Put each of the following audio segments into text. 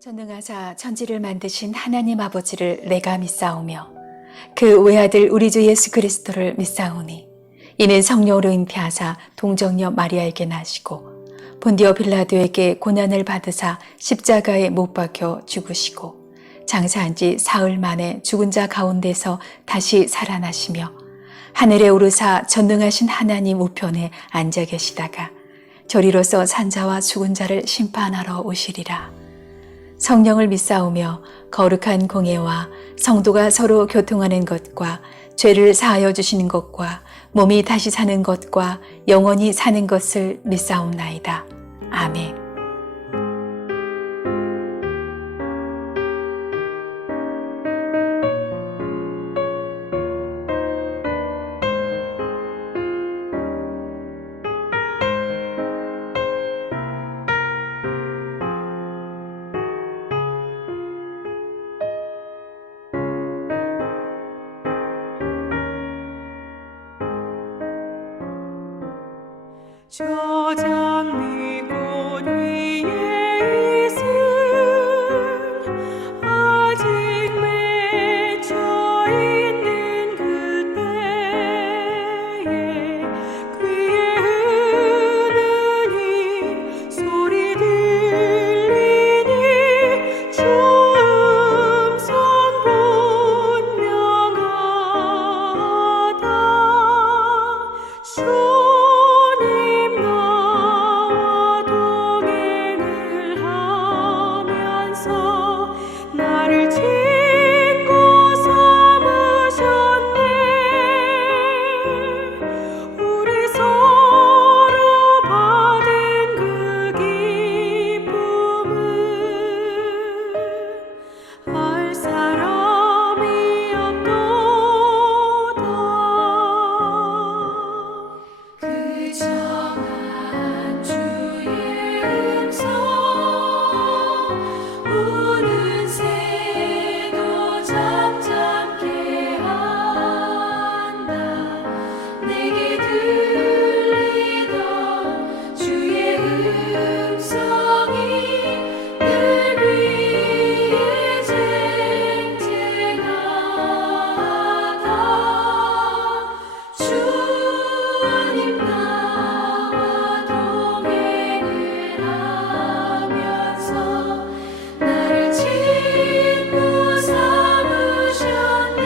전능하사 천지를 만드신 하나님 아버지를 내가 믿사오며 그 외아들 우리 주 예수 그리스도를 믿사오니 이는 성령으로 잉태하사 동정녀 마리아에게 나시고 본디오 빌라도에게 고난을 받으사 십자가에 못 박혀 죽으시고 장사한 지 사흘 만에 죽은 자 가운데서 다시 살아나시며 하늘에 오르사 전능하신 하나님 우편에 앉아 계시다가 저리로서 산자와 죽은 자를 심판하러 오시리라. 성령을 믿사오며 거룩한 공예와 성도가 서로 교통하는 것과 죄를 사하여 주시는 것과 몸이 다시 사는 것과 영원히 사는 것을 믿사옵나이다. 아멘. 저 장미꽃 위에 있음 아직 맺혀 있는 그때에 귀에 흐르는 소리 들리니 주 음성 분명하다. 주님 나와 동행을 하면서 나를 친구 삼으셨네. 우리 서로 받은 그 기쁨은 알 사람이 없도다. 그 정한 주의 음성 우는 새도 잠잠케 한다. 내게 들리던 주의 음성이 늘 위에 쟁쟁하다. 주님 나와 동행을 하면서 나를 친구 삼으셨네.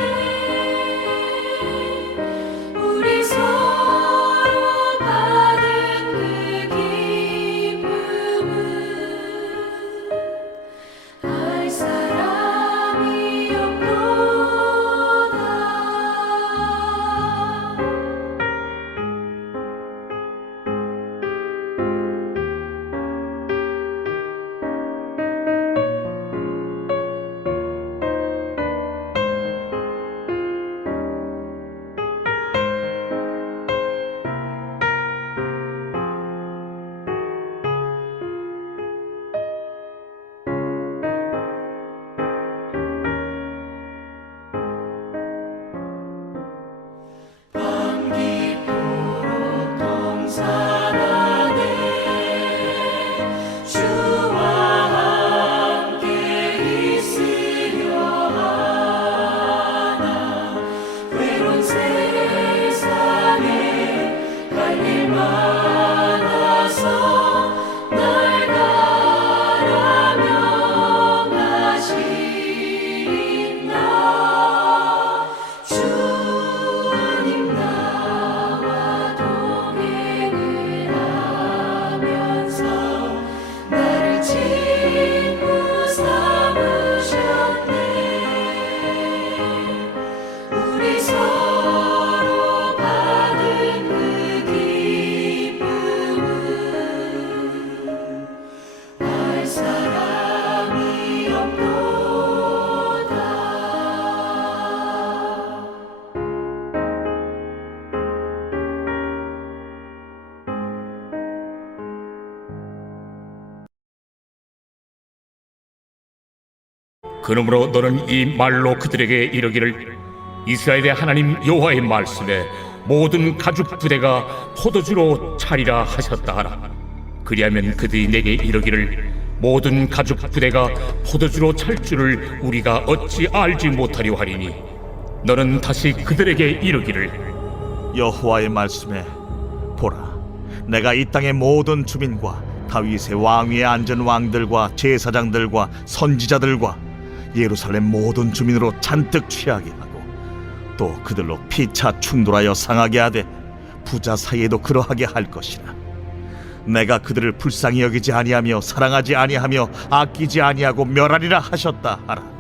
우리 서로 받은 그 기쁨은 알 사람이 없도다. 밤 깊도록 동산하네. 주와 함께 있으려 하나. 외로운 세상에 갈 일 많아서 날 가라며 가신다. 주님 나와 동행을 하면서 나를 친구 삼으셨네. 우리 서로 받은 그 기쁨은 알 사람이 없도다. 그러므로 너는 이 말로 그들에게 이르기를 이스라엘의 하나님 여호와의 말씀에 모든 가죽 부대가 포도주로 차리라 하셨다 하라. 그리하면 그들이 내게 이르기를 모든 가죽 부대가 포도주로 찰 줄을 우리가 어찌 알지 못하려 하리니 너는 다시 그들에게 이르기를 여호와의 말씀에 보라, 내가 이 땅의 모든 주민과 다윗의 왕위에 앉은 왕들과 제사장들과 선지자들과 예루살렘 모든 주민으로 잔뜩 취하게 하고 또 그들로 피차 충돌하여 상하게 하되 부자 사이에도 그러하게 할 것이라. 내가 그들을 불쌍히 여기지 아니하며 사랑하지 아니하며 아끼지 아니하고 멸하리라 하셨다 하라.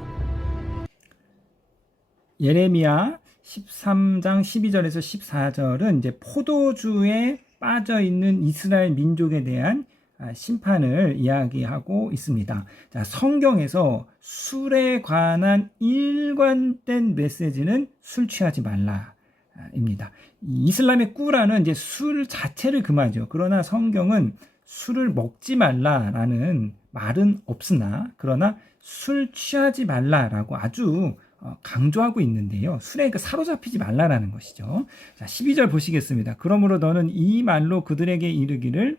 예레미야 13장 12절에서 14절은 이제 포도주에 빠져 있는 이스라엘 민족에 대한 심판을 이야기하고 있습니다. 자, 성경에서 술에 관한 일관된 메시지는 술 취하지 말라입니다. 이슬람의 꾸란은 이제 술 자체를 금하죠. 그러나 성경은 술을 먹지 말라라는 말은 없으나 그러나 술 취하지 말라라고 아주 강조하고 있는데요. 술에 사로잡히지 말라라는 것이죠. 자, 12절 보시겠습니다. 그러므로 너는 이 말로 그들에게 이르기를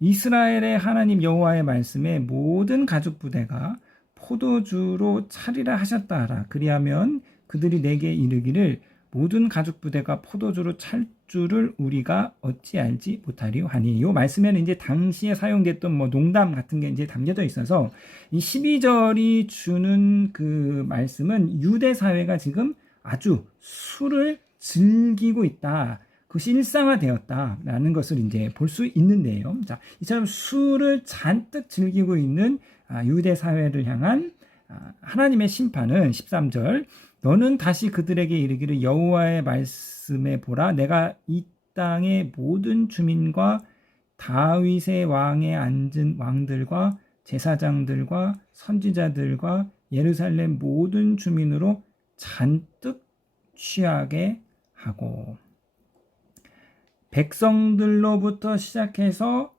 이스라엘의 하나님 여호와의 말씀에 모든 가죽 부대가 포도주로 차리라 하셨다 하라. 그리하면 그들이 내게 이르기를 모든 가죽 부대가 포도주로 찰 줄을 우리가 어찌 알지 못하리요 하니. 이 말씀에는 이제 당시에 사용됐던 농담 같은 게 이제 담겨져 있어서 이 12절이 주는 그 말씀은 유대 사회가 지금 아주 술을 즐기고 있다. 그것이 일상화되었다라는 것을 이제 볼 수 있는데요. 자, 이처럼 술을 잔뜩 즐기고 있는 유대 사회를 향한 하나님의 심판은 13절 너는 다시 그들에게 이르기를 여호와의 말씀에 보라 내가 이 땅의 모든 주민과 다윗의 왕에 앉은 왕들과 제사장들과 선지자들과 예루살렘 모든 주민으로 잔뜩 취하게 하고 백성들로부터 시작해서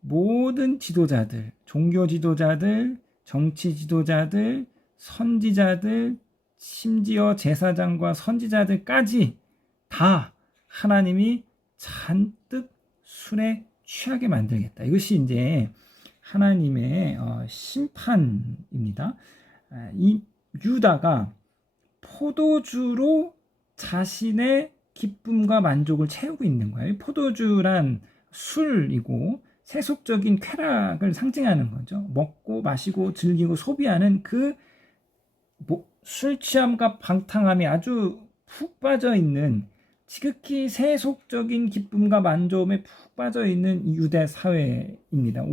모든 지도자들, 종교 지도자들, 정치 지도자들, 선지자들, 심지어 제사장과 선지자들까지 다 하나님이 잔뜩 술에 취하게 만들겠다. 이것이 이제 하나님의 심판입니다. 이 유다가 포도주로 자신의 기쁨과 만족을 채우고 있는 거예요. 포도주란 술이고 세속적인 쾌락을 상징하는 거죠. 먹고 마시고 즐기고 소비하는 그 술 취함과 방탕함이 아주 푹 빠져 있는 지극히 세속적인 기쁨과 만족에 푹 빠져 있는 유대 사회입니다.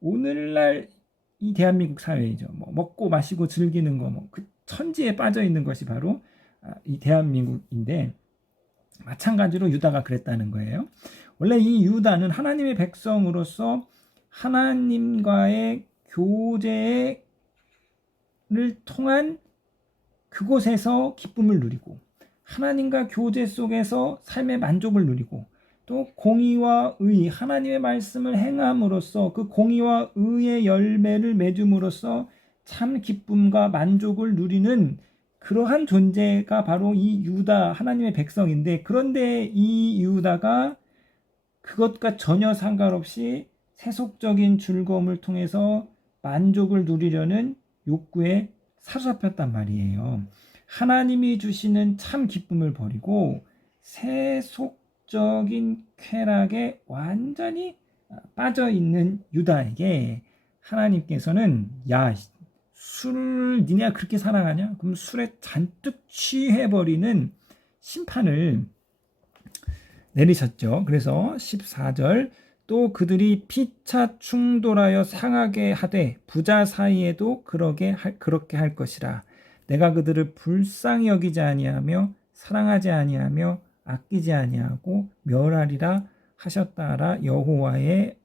오늘날 이 대한민국 사회이죠. 먹고 마시고 즐기는 거, 그 천지에 빠져 있는 것이 바로 이 대한민국인데 마찬가지로 유다가 그랬다는 거예요. 원래 이 유다는 하나님의 백성으로서 하나님과의 교제를 통한 그곳에서 기쁨을 누리고 하나님과 교제 속에서 삶의 만족을 누리고 또 공의와 의, 하나님의 말씀을 행함으로써 그 공의와 의의 열매를 맺음으로써 참 기쁨과 만족을 누리는 그러한 존재가 바로 이 유다, 하나님의 백성인데, 그런데 이 유다가 그것과 전혀 상관없이 세속적인 즐거움을 통해서 만족을 누리려는 욕구에 사로잡혔단 말이에요. 하나님이 주시는 참 기쁨을 버리고 세속적인 쾌락에 완전히 빠져있는 유다에게 하나님께서는 야, 술을 니네가 그렇게 사랑하냐? 그럼 술에 잔뜩 취해버리는 심판을 내리셨죠. 그래서 14절 또 그들이 피차 충돌하여 상하게 하되 부자 사이에도 그렇게 할 것이라. 내가 그들을 불쌍히 여기지 아니하며 사랑하지 아니하며 아끼지 아니하고 멸하리라 하셨다라. 여호와의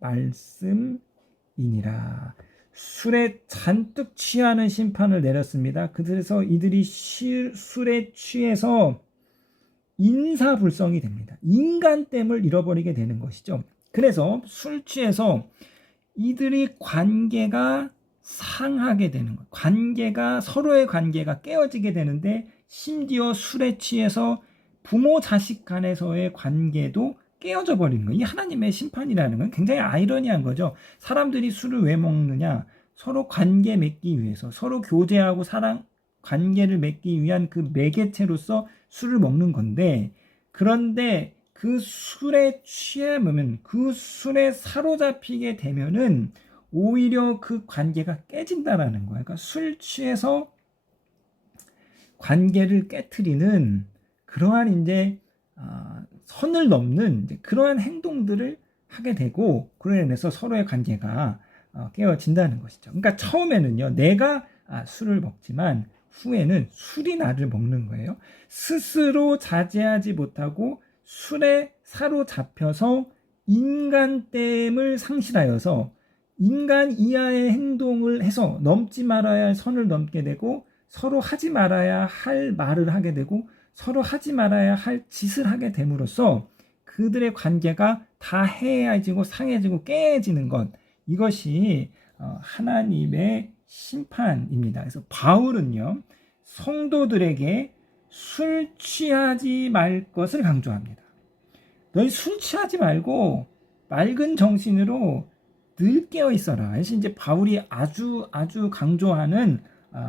말씀이니라. 술에 잔뜩 취하는 심판을 내렸습니다. 그래서 이들이 술에 취해서 인사불성이 됩니다. 인간됨을 잃어버리게 되는 것이죠. 그래서 술 취해서 이들이 관계가 상하게 되는 것, 서로의 관계가 깨어지게 되는데, 심지어 술에 취해서 부모 자식 간에서의 관계도 깨어져 버리는 거예요. 이 하나님의 심판이라는 건 굉장히 아이러니한 거죠. 사람들이 술을 왜 먹느냐? 서로 관계 맺기 위해서, 서로 교제하고 사랑 관계를 맺기 위한 그 매개체로서 술을 먹는 건데, 그런데 그 술에 취하면, 그 술에 사로잡히게 되면은 오히려 그 관계가 깨진다라는 거예요. 그러니까 술 취해서 관계를 깨트리는 그러한 이제 선을 넘는 이제 그러한 행동들을 하게 되고, 그로 인해서 서로의 관계가 깨어진다는 것이죠. 그러니까 처음에는요, 내가 술을 먹지만 후에는 술이 나를 먹는 거예요. 스스로 자제하지 못하고 술에 사로잡혀서 인간됨을 상실하여서 인간 이하의 행동을 해서 넘지 말아야 할 선을 넘게 되고, 서로 하지 말아야 할 말을 하게 되고, 서로 하지 말아야 할 짓을 하게 됨으로써 그들의 관계가 다 해해지고 상해지고 깨지는 것, 이것이 하나님의 심판입니다. 그래서 바울은요, 성도들에게 술 취하지 말 것을 강조합니다. 너희 술 취하지 말고 맑은 정신으로 늘 깨어 있어라. 그래서 이제 바울이 아주 강조하는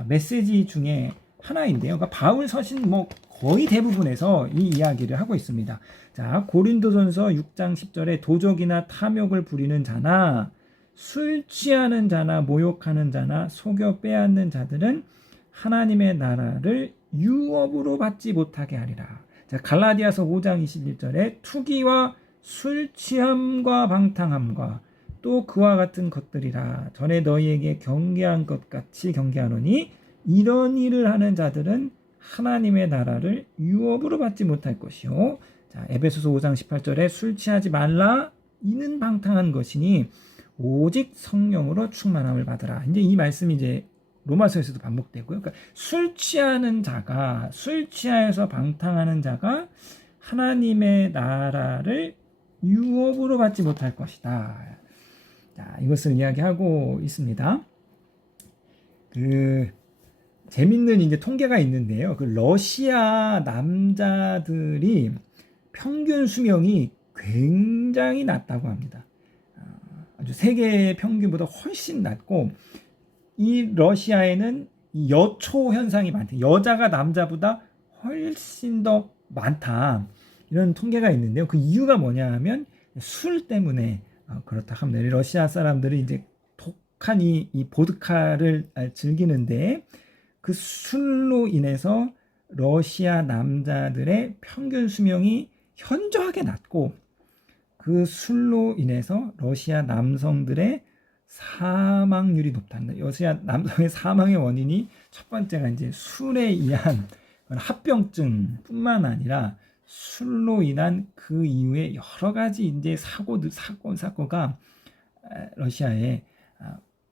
메시지 중에 하나인데요. 그러니까 바울 서신 뭐 거의 대부분에서 이 이야기를 하고 있습니다. 자, 고린도전서 6장 10절에 도적이나 탐욕을 부리는 자나 술 취하는 자나 모욕하는 자나 속여 빼앗는 자들은 하나님의 나라를 유업으로 받지 못하게 하리라. 자, 갈라디아서 5장 21절에 투기와 술 취함과 방탕함과 또 그와 같은 것들이라. 전에 너희에게 경계한 것 같이 경계하노니 이런 일을 하는 자들은 하나님의 나라를 유업으로 받지 못할 것이요. 자, 에베소서 5장 18절에 술 취하지 말라. 이는 방탕한 것이니 오직 성령으로 충만함을 받으라. 이제 이 말씀이 이제 로마서에서도 반복되고요. 그러니까 술 취하는 자가, 술 취하여서 방탕하는 자가 하나님의 나라를 유업으로 받지 못할 것이다. 자, 이것을 이야기하고 있습니다. 재밌는 이제 통계가 있는데요. 그 러시아 남자들이 평균 수명이 굉장히 낮다고 합니다. 아주 세계 평균보다 훨씬 낮고, 이 러시아에는 이 여초 현상이 많다. 여자가 남자보다 훨씬 더 많다. 이런 통계가 있는데요. 그 이유가 뭐냐 하면 술 때문에 그렇다 합니다. 러시아 사람들이 이제 독한 이 보드카를 즐기는데 그 술로 인해서 러시아 남자들의 평균 수명이 현저하게 낮고, 그 술로 인해서 러시아 남성들의 사망률이 높다는 거예요. 러시아 남성의 사망의 원인이 첫 번째가 이제 술에 의한 합병증뿐만 아니라 술로 인한 그 이후에 여러 가지 이제 사고가 러시아에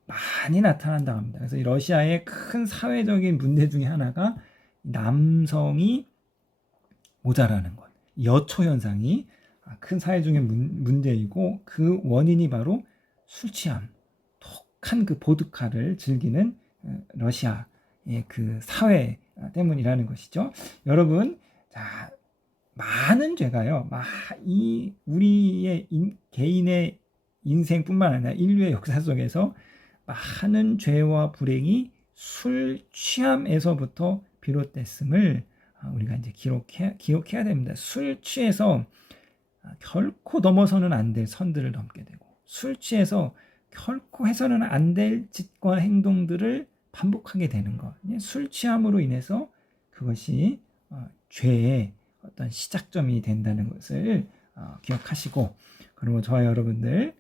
많이 나타난다고 합니다. 그래서 이 러시아의 큰 사회적인 문제 중에 하나가 남성이 모자라는 것, 여초 현상이 큰 사회적인 문제이고, 그 원인이 바로 술 취함, 독한 그 보드카를 즐기는 러시아의 그 사회 때문이라는 것이죠. 여러분, 자, 많은 죄가요, 이 우리의 개인의 인생뿐만 아니라 인류의 역사 속에서 많은 죄와 불행이 술 취함에서부터 비롯됐음을 우리가 이제 기억해야 됩니다. 술 취해서 결코 넘어서는 안 될 선들을 넘게 되고, 술 취해서 결코 해서는 안 될 짓과 행동들을 반복하게 되는 것. 술 취함으로 인해서 그것이 죄의 어떤 시작점이 된다는 것을 기억하시고, 그리고 저와 여러분들,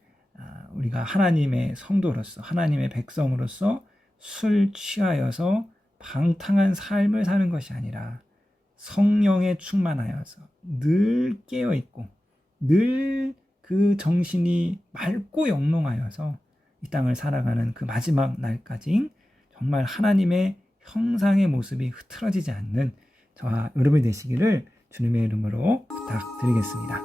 우리가 하나님의 성도로서, 하나님의 백성으로서 술 취하여서 방탕한 삶을 사는 것이 아니라 성령에 충만하여서 늘 깨어있고 늘 그 정신이 맑고 영롱하여서 이 땅을 살아가는 그 마지막 날까지 정말 하나님의 형상의 모습이 흐트러지지 않는 저와 여러분이 되시기를 주님의 이름으로 부탁드리겠습니다.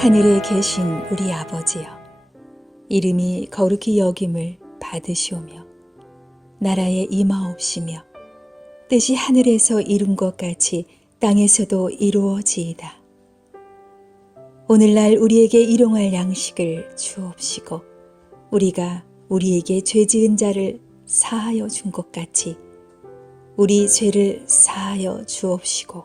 하늘에 계신 우리 아버지여, 이름이 거룩히 여김을 받으시오며 나라에 임하옵시며 뜻이 하늘에서 이룬 것 같이 땅에서도 이루어지이다. 오늘날 우리에게 일용할 양식을 주옵시고 우리가 우리에게 죄 지은 자를 사하여 준 것 같이 우리 죄를 사하여 주옵시고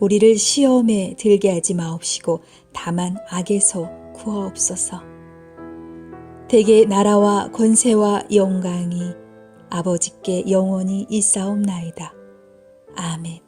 우리를 시험에 들게 하지 마옵시고 다만 악에서 구하옵소서. 대개 나라와 권세와 영광이 아버지께 영원히 있사옵나이다. 아멘.